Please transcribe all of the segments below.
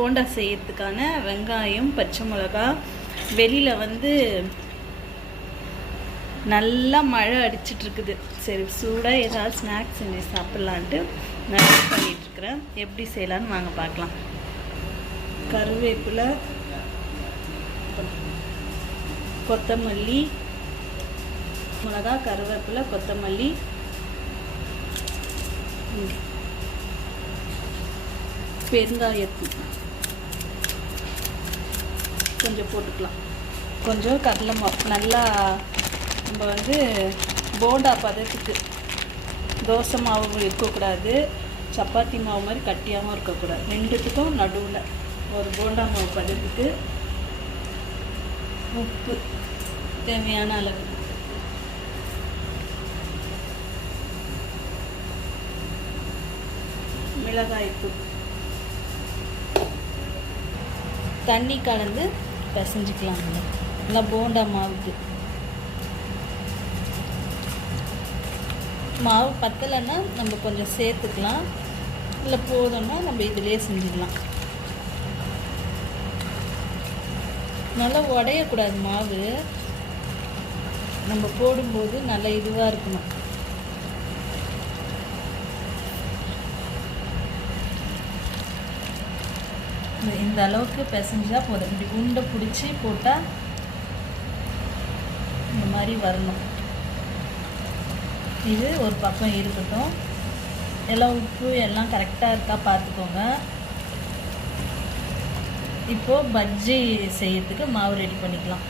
போண்டா செய்யறதுக்கான வெங்காயம், பச்சை மிளகா. வெளியில் வந்து நல்லா மழை அடிச்சிட்டு இருக்குது. சரி, சூடாக ஏதாவது ஸ்நாக்ஸ் செஞ்சு சாப்பிட்லான்ட்டு நான் ரெடி பண்ணிகிட்ருக்கிறேன். எப்படி செய்யலான்னு வாங்க பார்க்கலாம். கருவேப்பிலை, கொத்தமல்லி, மிளகா, கருவேப்பிலை, கொத்தமல்லி, பெருங்காயத்தூள் கொஞ்சம் போட்டுக்கலாம். கொஞ்சம் கடலை மாவு. நல்லா நம்ம வந்து போண்டா பதத்துக்கு, தோசை மாவு இருக்கக்கூடாது, சப்பாத்தி மாவு மாதிரி கட்டியாகவும் இருக்கக்கூடாது. ரெண்டுத்துக்கும் நடுவில் ஒரு போண்டா மாவு பதத்துக்கு. உப்பு தேவையான அளவு, மிளகாய்த்தூள், தண்ணி கலந்து பிசைஞ்சிக்கலாம். நல்லா போண்டா மாவுக்கு. மாவு பத்தலைன்னா நம்ம கொஞ்சம் சேர்த்துக்கலாம், இல்லை போதும்னா நம்ம இதிலே செஞ்சுக்கலாம். நல்லா உடையக்கூடாது மாவு, நம்ம போடும்போது நல்லா இதுவாக இருக்கணும். இந்த அளவுக்கு பிசைஞ்சா போதும். இப்படி உண்டை பிடிச்சி போட்டால் இந்த மாதிரி வரணும். இது ஒரு பக்கம் இருக்கட்டும். எல்லாம் உப்பு எல்லாம் கரெக்டாக இருக்கா பார்த்துக்கோங்க. இப்போது பஜ்ஜி செய்யறதுக்கு மாவு ரெடி பண்ணிக்கலாம்.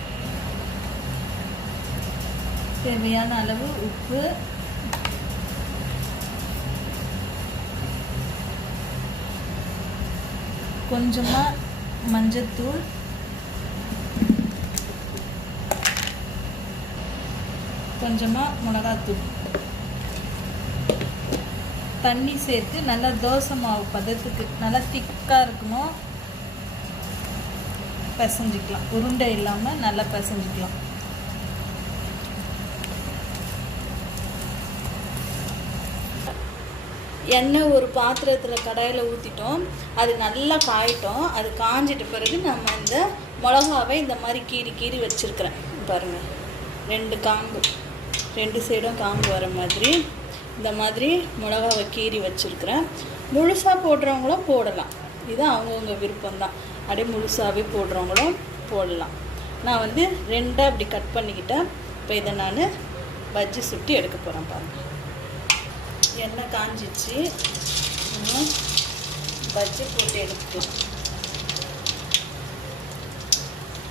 தேவையான அளவு உப்பு, கொஞ்சமாக மஞ்சத்தூள், கொஞ்சமாக மிளகாத்தூள், தண்ணி சேர்த்து நல்லா தோசை மாவு பதத்துக்கு நல்லா திக்காக இருக்கணும். பிசைஞ்சிக்கலாம். உருண்டை இல்லாமல் நல்லா பிசைஞ்சிக்கலாம். எண்ணெய் ஒரு பாத்திரத்தில் கடாயில் ஊற்றிட்டோம். அது நல்லா காயிட்டோம். அது காஞ்சிட்ட பிறகு நம்ம இந்த மிளகாவை இந்த மாதிரி கீறி கீறி வச்சுருக்கிறேன் பாருங்கள். 2 காம்பு, 2 சைடும் காம்பு வர மாதிரி இந்த மாதிரி மிளகாவை கீறி வச்சுருக்கிறேன். முழுசாக போடுறவங்களும் போடலாம், இது அவங்கவுங்க விருப்பம்தான். அப்படியே முழுசாகவே போடுறவங்களும் போடலாம். நான் வந்து 2 அப்படி கட் பண்ணிக்கிட்டேன். இப்போ இதை நான் பஜ்ஜி சுட்டி எடுக்க போகிறேன் பாருங்கள். எண்ணெய் காஞ்சிச்சு, பஜ்ஜி போட்டு எடுத்துக்கலாம்.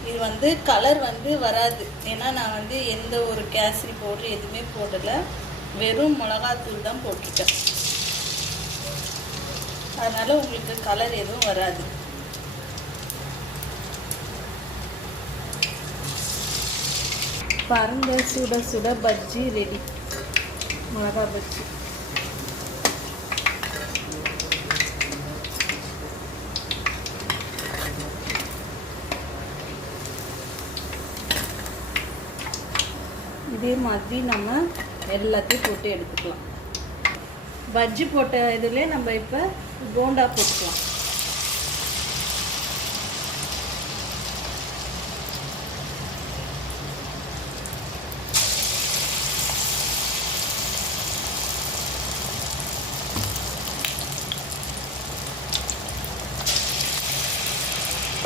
இது வந்து கலர் வந்து வராது, ஏன்னா நான் வந்து எந்த ஒரு கேசரி பவுடர் எதுவுமே போடலை, வெறும் மிளகாத்தூள் தான் போட்டிருக்கேன். அதனால் உங்களுக்கு கலர் எதுவும் வராது. பாருங்க, சுட சுட பஜ்ஜி ரெடி. மிளகா பஜ்ஜி. இதே மாதிரி நம்ம எல்லாத்தையும் போட்டு எடுத்துக்கலாம். பஜ்ஜி போட்ட இதிலே நம்ம இப்போ போண்டா போட்டுக்கலாம்.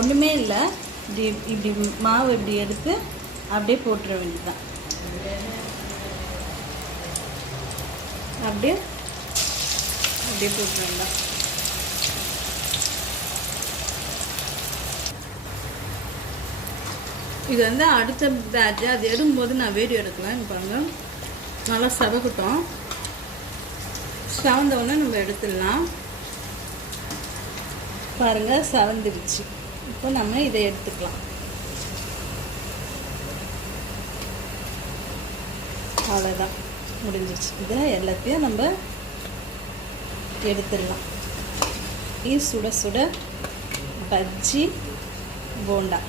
ஒன்றுமே இல்லை, இப்படி மாவு இப்படி எடுத்து அப்படியே போட்டுற வேண்டியதுதான். அப்படியே போட்டுற வேண்டாம். இது வந்து அடுத்த பேட்ச், அது எடுக்கும்போது நான் வீடியோ எடுக்கலாம். பாருங்க, நல்லா செவக்கட்டும். செவந்தவுடனே நம்ம எடுத்துடலாம். பாருங்கள், செவந்துடுச்சு. இப்போ நம்ம இதை எடுத்துக்கலாம். அவ்வளோதான், முடிஞ்சிச்சு. இதை எல்லாத்தையும் நம்ம எடுத்துடலாம். இது சுட சுட பஜ்ஜி போண்டா.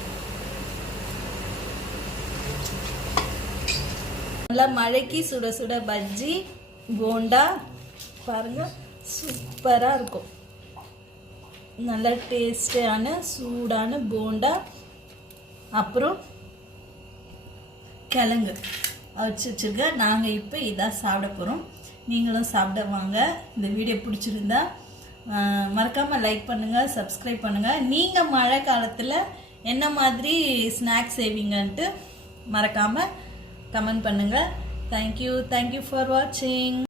நல்லா மழைக்கு சுட சுட பஜ்ஜி போண்டா பாருங்கள், சூப்பராக இருக்கும். நல்ல டேஸ்டான சூடான போண்டா, அப்புறம் கிழங்கு வச்சுருக்கேன். நாங்கள் இப்போ இதான் சாப்பிட போகிறோம். நீங்களும் சாப்பிட வாங்க. இந்த வீடியோ பிடிச்சிருந்தா மறக்காமல் லைக் பண்ணுங்கள், சப்ஸ்கிரைப் பண்ணுங்கள். நீங்கள் மழை காலத்தில் என்ன மாதிரி ஸ்நாக்ஸ் செய்வீங்கன்ட்டு மறக்காமல் கமெண்ட் பண்ணுங்கள். தேங்க்யூ ஃபார் வாட்சிங்.